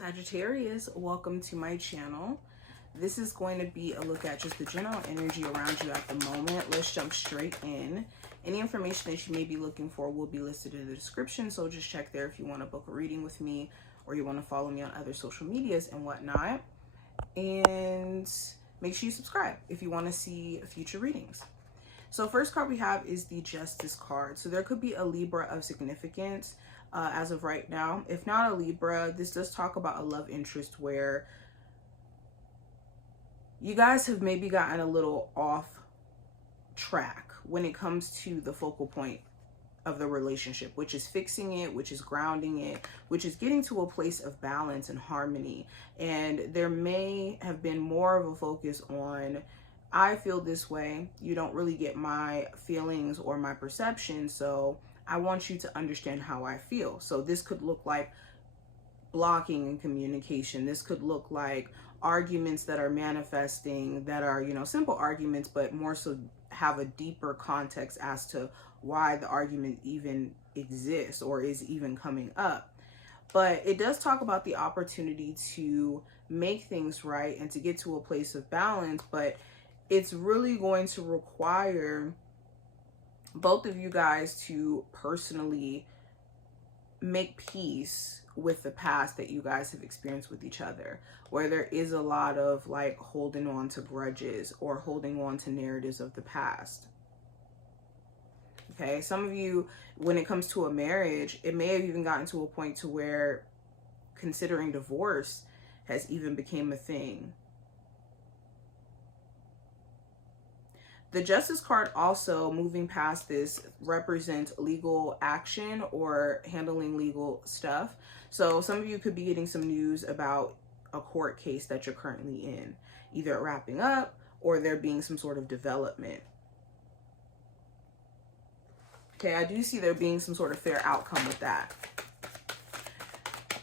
Sagittarius, welcome to my channel. This is going to be a look at just the general energy around you at the moment. Let's jump straight in. Any information that you may be looking for will be listed in the description, so just check there if you want to book a reading with me or you want to follow me on other social medias and whatnot. And make sure you subscribe if you want to see future readings. So first card we have is the Justice card. So there could be a Libra of significance as of right now. If not a Libra, this does talk about a love interest where you guys have maybe gotten a little off track when it comes to the focal point of the relationship, which is fixing it, which is grounding it, which is getting to a place of balance and harmony. And there may have been more of a focus on, I feel this way, you don't really get my feelings or my perception, so I want you to understand how I feel. So this could look like blocking in communication. This could look like arguments that are manifesting, that are, simple arguments, but more so have a deeper context as to why the argument even exists or is even coming up. But it does talk about the opportunity to make things right and to get to a place of balance, but it's really going to require both of you guys to personally make peace with the past that you guys have experienced with each other, where there is a lot of like holding on to grudges or holding on to narratives of the past. Okay, some of you, when it comes to a marriage, it may have even gotten to a point to where considering divorce has even became a thing. The Justice card also, moving past this, represents legal action or handling legal stuff. So some of you could be getting some news about a court case that you're currently in, either wrapping up or there being some sort of development. Okay, I do see there being some sort of fair outcome with that.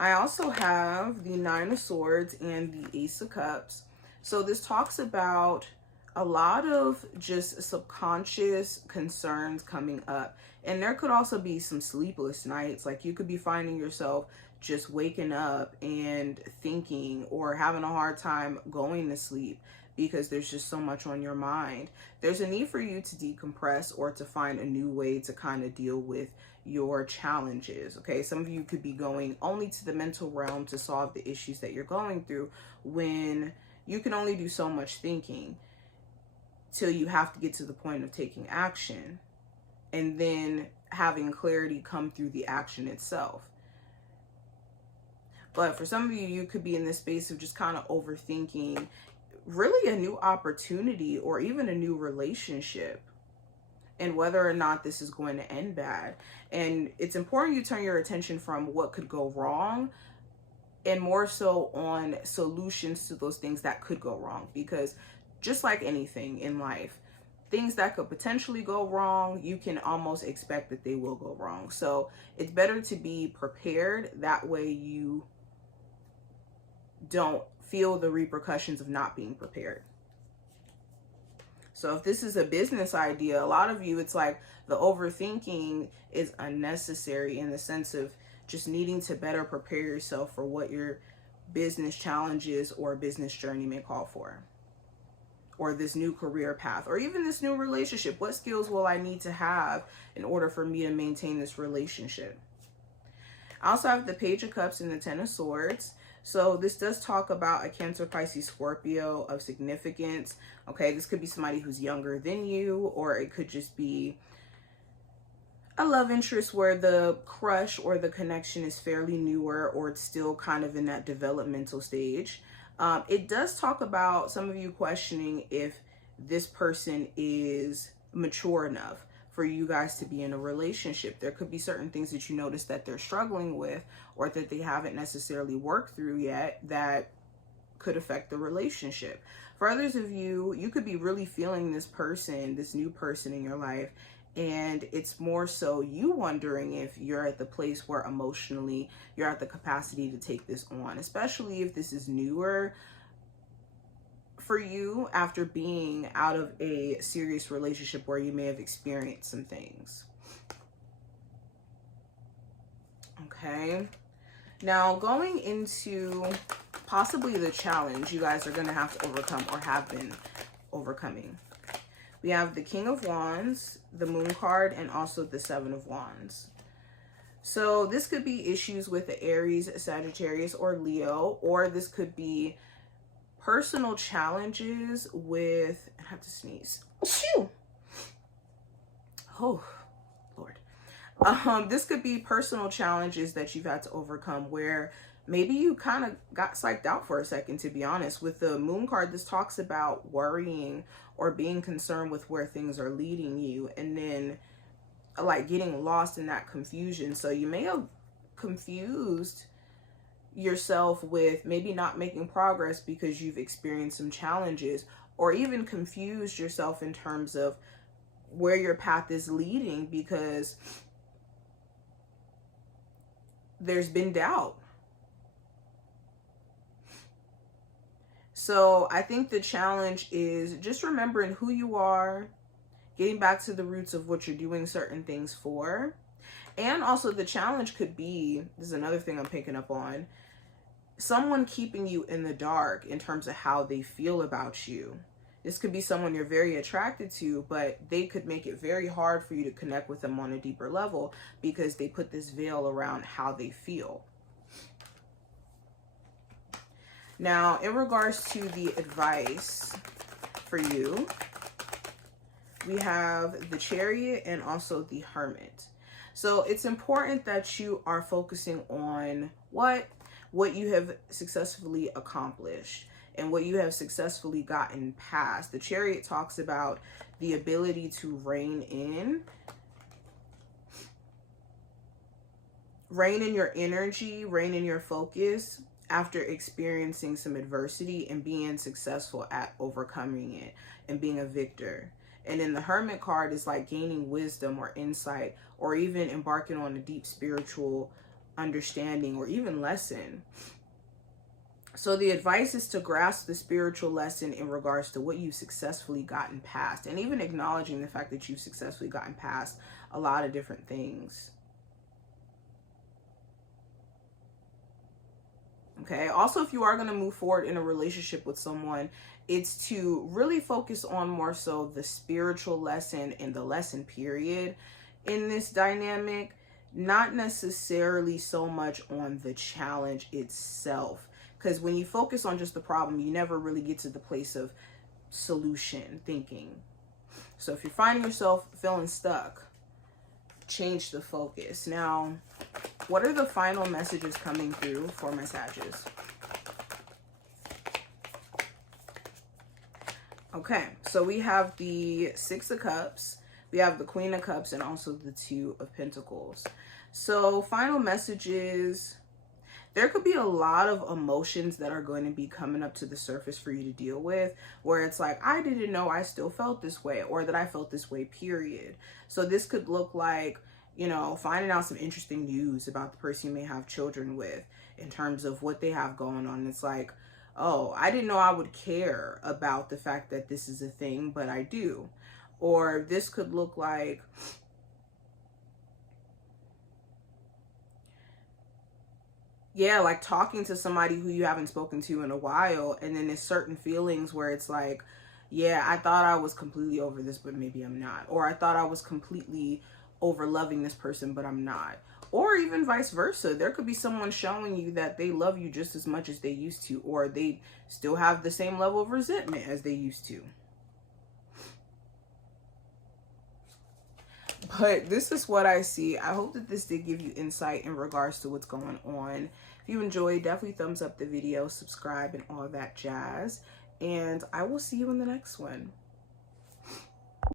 I also have the Nine of Swords and the Ace of Cups. So this talks about a lot of just subconscious concerns coming up. And there could also be some sleepless nights. Like you could be finding yourself just waking up and thinking or having a hard time going to sleep because there's just so much on your mind. There's a need for you to decompress or to find a new way to kind of deal with your challenges. Okay, some of you could be going only to the mental realm to solve the issues that you're going through when you can only do so much thinking till you have to get to the point of taking action and then having clarity come through the action itself. But for some of you, you could be in this space of just kind of overthinking really a new opportunity or even a new relationship and whether or not this is going to end bad. And it's important you turn your attention from what could go wrong and more so on solutions to those things that could go wrong, because just like anything in life, things that could potentially go wrong, you can almost expect that they will go wrong. So it's better to be prepared. That way you don't feel the repercussions of not being prepared. So if this is a business idea, a lot of you, it's like the overthinking is unnecessary in the sense of just needing to better prepare yourself for what your business challenges or business journey may call for, or this new career path, or even this new relationship. What skills will I need to have in order for me to maintain this relationship? I also have the Page of Cups and the Ten of Swords. So this does talk about a Cancer, Pisces, Scorpio of significance. Okay, this could be somebody who's younger than you, or it could just be a love interest where the crush or the connection is fairly newer, or it's still kind of in that developmental stage. It does talk about some of you questioning if this person is mature enough for you guys to be in a relationship. There could be certain things that you notice that they're struggling with or that they haven't necessarily worked through yet that could affect the relationship. For others of you, you could be really feeling this person, this new person in your life, and it's more so you wondering if you're at the place where emotionally you're at the capacity to take this on, especially if this is newer for you after being out of a serious relationship where you may have experienced some things. Okay. Now, going into possibly the challenge you guys are going to have to overcome or have been overcoming. We have the King of Wands, the Moon card, and also the Seven of Wands. So this could be issues with the Aries, Sagittarius, or Leo, or this could be personal challenges with, I have to sneeze. Shoo! Oh, Lord. This could be personal challenges that you've had to overcome where maybe you kind of got psyched out for a second, to be honest. With the Moon card, this talks about worrying or being concerned with where things are leading you, and then like getting lost in that confusion. So you may have confused yourself with maybe not making progress because you've experienced some challenges, or even confused yourself in terms of where your path is leading because there's been doubt. So I think the challenge is just remembering who you are, getting back to the roots of what you're doing certain things for. And also the challenge could be, this is another thing I'm picking up on, someone keeping you in the dark in terms of how they feel about you. This could be someone you're very attracted to, but they could make it very hard for you to connect with them on a deeper level because they put this veil around how they feel. Now, in regards to the advice for you, we have the Chariot and also the Hermit. So it's important that you are focusing on what you have successfully accomplished and what you have successfully gotten past. The Chariot talks about the ability to rein in your energy, rein in your focus after experiencing some adversity and being successful at overcoming it and being a victor. And then the Hermit card is like gaining wisdom or insight, or even embarking on a deep spiritual understanding or even lesson. So the advice is to grasp the spiritual lesson in regards to what you've successfully gotten past, and even acknowledging the fact that you've successfully gotten past a lot of different things. Okay. Also, if you are going to move forward in a relationship with someone, it's to really focus on more so the spiritual lesson and the lesson period in this dynamic, not necessarily so much on the challenge itself. Because when you focus on just the problem, you never really get to the place of solution thinking. So if you're finding yourself feeling stuck, change the focus. Now, what are the final messages coming through for my Sagittarius? Okay, so we have the Six of Cups, we have the Queen of Cups, and also the Two of Pentacles. So final messages, there could be a lot of emotions that are going to be coming up to the surface for you to deal with, where it's like, I didn't know I still felt this way, or that I felt this way, period. So this could look like, you know, finding out some interesting news about the person you may have children with in terms of what they have going on. It's like, oh, I didn't know I would care about the fact that this is a thing, but I do. Or this could look like, yeah, like talking to somebody who you haven't spoken to in a while, and then there's certain feelings where it's like, yeah, I thought I was completely over this, but maybe I'm not. Or I thought I was completely over loving this person, but I'm not. Or even vice versa. There could be someone showing you that they love you just as much as they used to, or they still have the same level of resentment as they used to. But this is what I see. I hope that this did give you insight in regards to what's going on. If you enjoyed, definitely thumbs up the video, subscribe, and all that jazz. And I will see you in the next one.